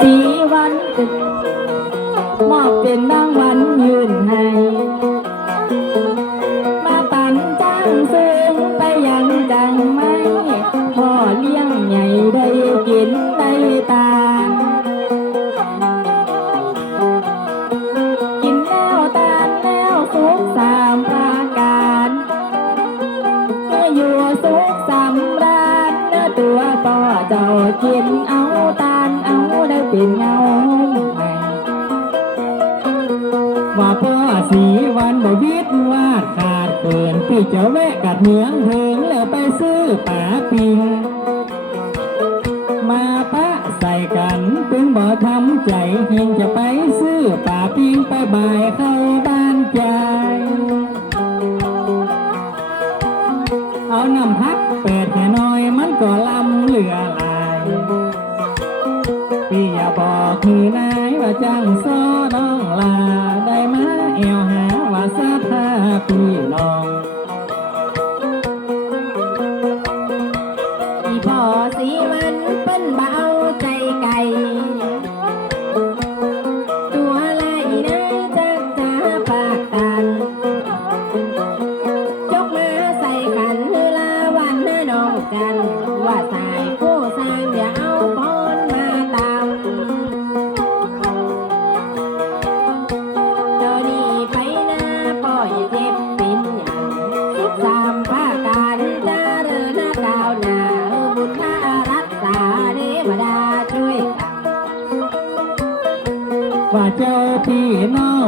สีวันตึกมอบเป็นนาง สีวันบวิดวาดขาดเกินพี่จะแวะกัดเมืองถึงแล้วไปซื้อป่าปิง มาปะใส่กันถึงบ่ทำใจเฮงจะไปซื้อป่าปิงไปบ่ายเข้าบ้านใจเอาน้ำพักเปิดแค่น้อยมันก็ลำเหลือลายพี่อย่าบอกคือนายว่าจัง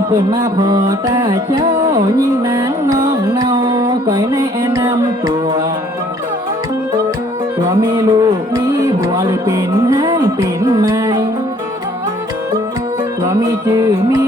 ปิ่นมาพอตาเจ้ายิ่งนางน้องเนาก่อยในแอนำตัว ตัวมีลูกมีบัวหรือเป็นห้างเป็นไม้ตัวมีชื่อมี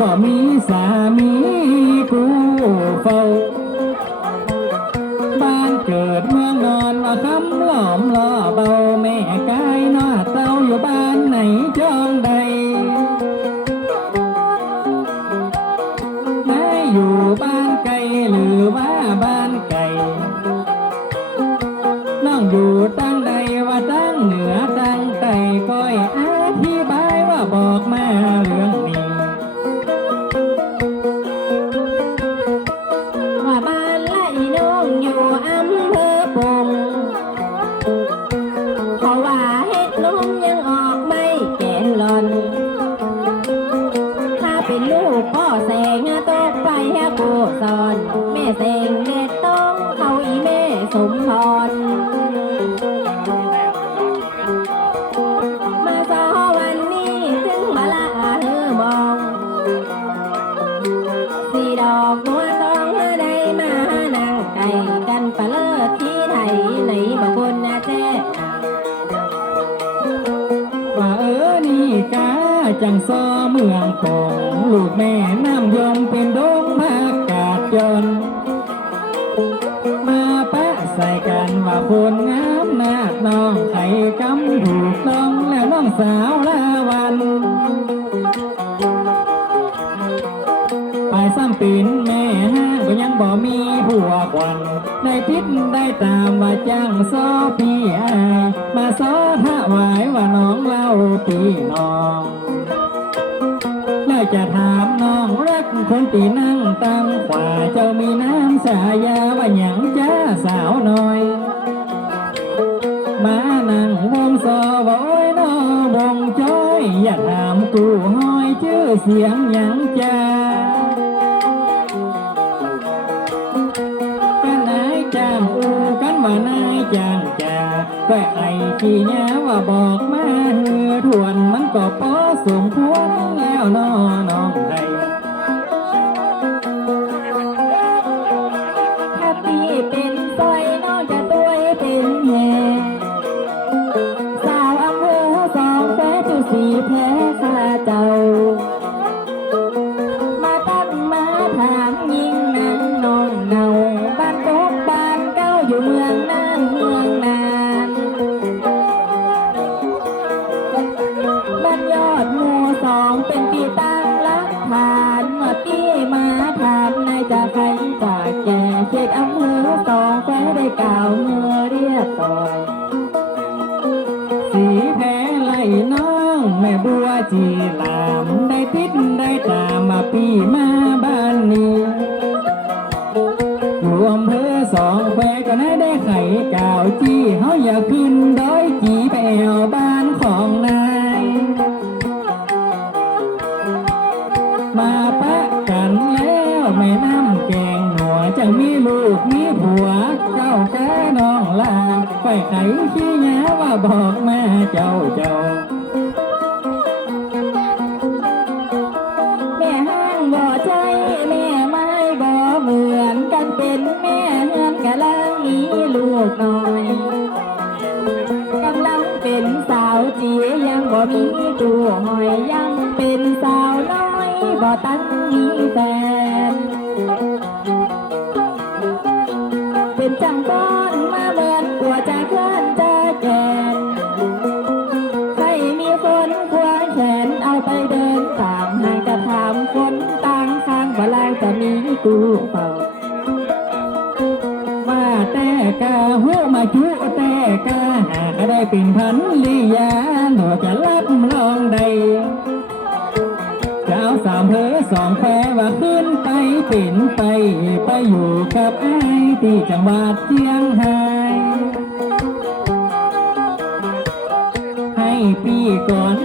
ก็มีสามีกูเฝ้า บ้านเกิดเมืองนอนมาคำหลอมล่อเบาแม่กายนอเต้าอยู่บ้านไหนจองใดนายอยู่บ้านไกลหรือว่าบ้านไกลน้องอยู่ตั้งใดว่าตั้งเหนือ จังซอเมืองกงลูกแม่น้ำยมเป็นดงภากาดจนมาปะใส่กันว่าคนงามนาดน้องไข่กำถูกต้องแล้วน้องสาวละวันไปซ้ำปีนแม่ห้าก็ยังบ่มีผัวควันได้พิษได้ตามว่าจ้างซอพี่อายมาซอถวายว่าน้องเล่าพี่น้อง จะถามน้องรักคนตีนั่งตั้งขวาเจ้ามีน้ำสายาว่าหยังจ้าสาวน้อย มานั่งวงสอวอยนอวงจ้อย อย่าถามกูห้อยชื่อเสียงหยังจ้า แแม่บัวจีลามได้พิษได้ตามมาปีมาบ้านนี้รวมเพื่อสองแควก็น่าได้ไข่กาวจี้เฮาอย่าขึ้นดอยจีไปแอวบ้านของนาย มาปะกันแล้วแม่น้ำแกงหนัวจังมีลูกมีผัวเจ้าแก่น้องลาไฟไข่ขี้ยาว่าบอกแม่เจ้าเจ้า กน้อยกำลังเป็นสาวเจียังบ่มีตัวหอยยังเป็นสาวน้อยบ่ตั้งมีแฟนเป็นจังก้อนมาเมือนกลัวจะเคลื่อนจะแกนใครมีคนควงแขนเอาไปเดินตามให้จะถามคนต่างข้างว่ลายจะมีกูเปล่า หัวมาจุแต่กาหากได้เป็นพันลียาหนูจะรับรองใดเจ้าสามเพอสองแควว่าขึ้นไปเป็นไป ไปอยู่กับไอ้ที่จังหวัดเชียงรายให้ปีก่อน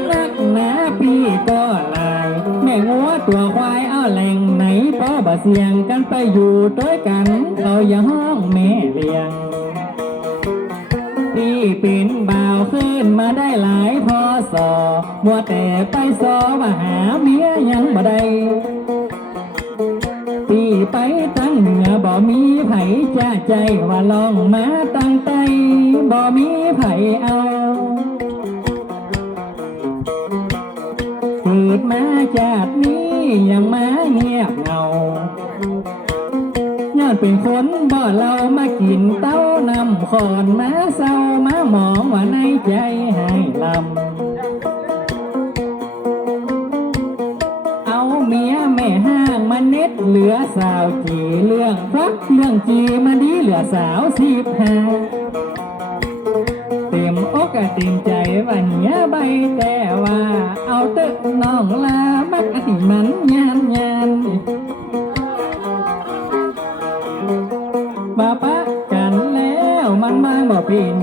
งัวตัวควายเอาแหล่งไหนพอบ่เสียงกันไปอยู่ด้วยกันเขาอย่าห้องแม่เลี้ยงพี่เป็นบ่าวขึ้นมาได้หลายพอสอมัวแต่ไปสอว่าหาเมียยังบ่ได้พี่ไปตั้งเหนือบ่มีไผจ้าใจว่าลองมาตั้งใจบ่มีไผเอา ดมาจากนี้ยังมาเงียบเงายอดเป็นคนบ่เรามากินเต้านำขอนมาเศร้ามาหมองว่าในใจให้ลำเอาเมียแม่ห้างมาเน็ดเหลือสาวจีเรื่องพักเรื่องจีมาดีเหลือสาวสิบห้า กอะเต็มใจวันเหียใบแต่ว่า เอาตึกน้องลาบักอธิมันยานยานมาปะกันแล้วมันมาบ่เป็น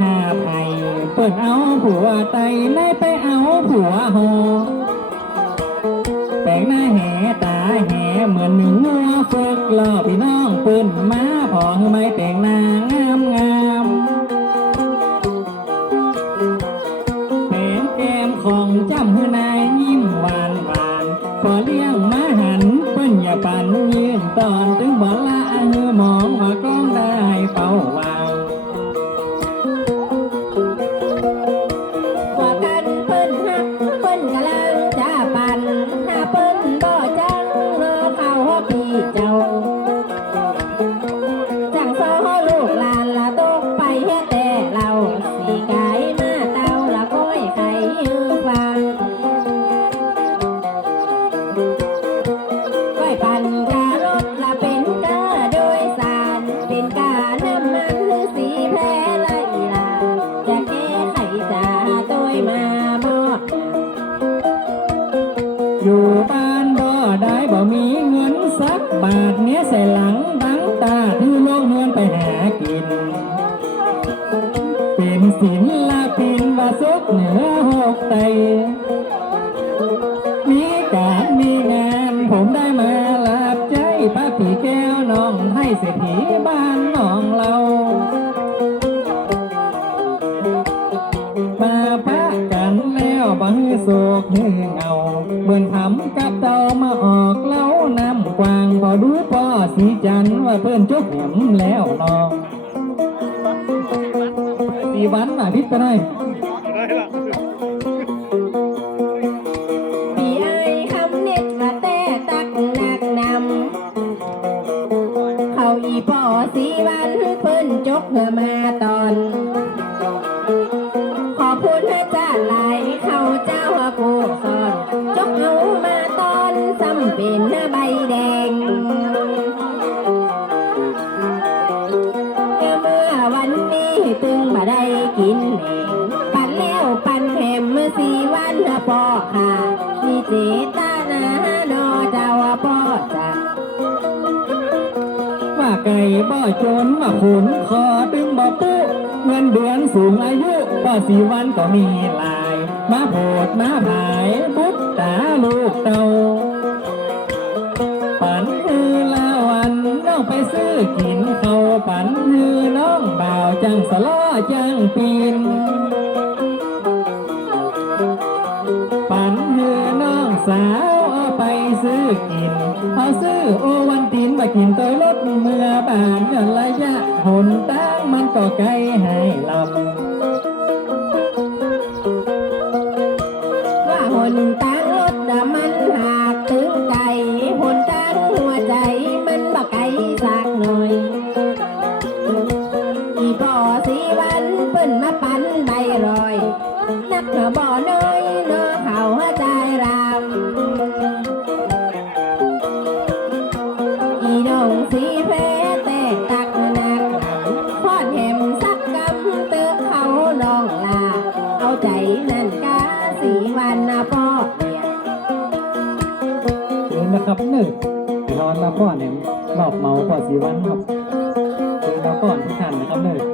หาไผ่เปิดเอาผัวไตในไปเอาผัวหอแปลงหน้าแหตาแหเหมือนหนึ่งงัวฝึกล่อพี่น้องปืนมาพอไม่แต่งหน้างามงามเป็นแก้มของจำให้นายยิ้มหวานหวานพอเลี้ยงมาหันเปิ้นอย่าปันยืนต่อ อยู่บ้านบ่ได้บ่มีเงินสักบาทเนี้ยใส่หลังบังตาที่โลกเงินไปหากิน เป็นศิลปินว่าสุกเหนือหกไตมีการมีงานผมได้มาหลาบใจป้าผีแก้วน้องให้เศรษฐี บังโศกให้เงาเบิ่นทำกับเตามาออกเล้าน้ำกวางพอดูพ่อสีจันว่าเพื่อนจุกแหมแล้วน้องสีวันมาพิษไปหน ข้าผู้สอนจกเอามาตอนซ้ำเป็นหน้าใบแดงเมื่อวันนี้ตึงมาได้กินเองปันแล้วปันแถมเมื่อสี่วันนะปอค่ะมีเจตานาดอเจ้าปอจักว่าไก่บ่จนมาขุนคอตึงบ่ปุ๊เงินเดือนสูงอายุบ่สีวันก็มีหลา มาโพดมาผายบุตรตาลูกเตาปันคือละวันน้องไปซื้อกินเขาปันคือน้องบ่าวจังสล้อจังปีนปันเฮือน้องสาวเอาไปซื้อกินเอาซื้อโอวันตินมากินตัวรถเมื่อบานกันระยะหนตั้งมันก็ไกลหา นะครับหนึ่งพี่น้องมาป้อนเนี่ยรอบเมาป้อนสีวันครับพี่น้องป้อนทุกท่านนะครับหนึ่ง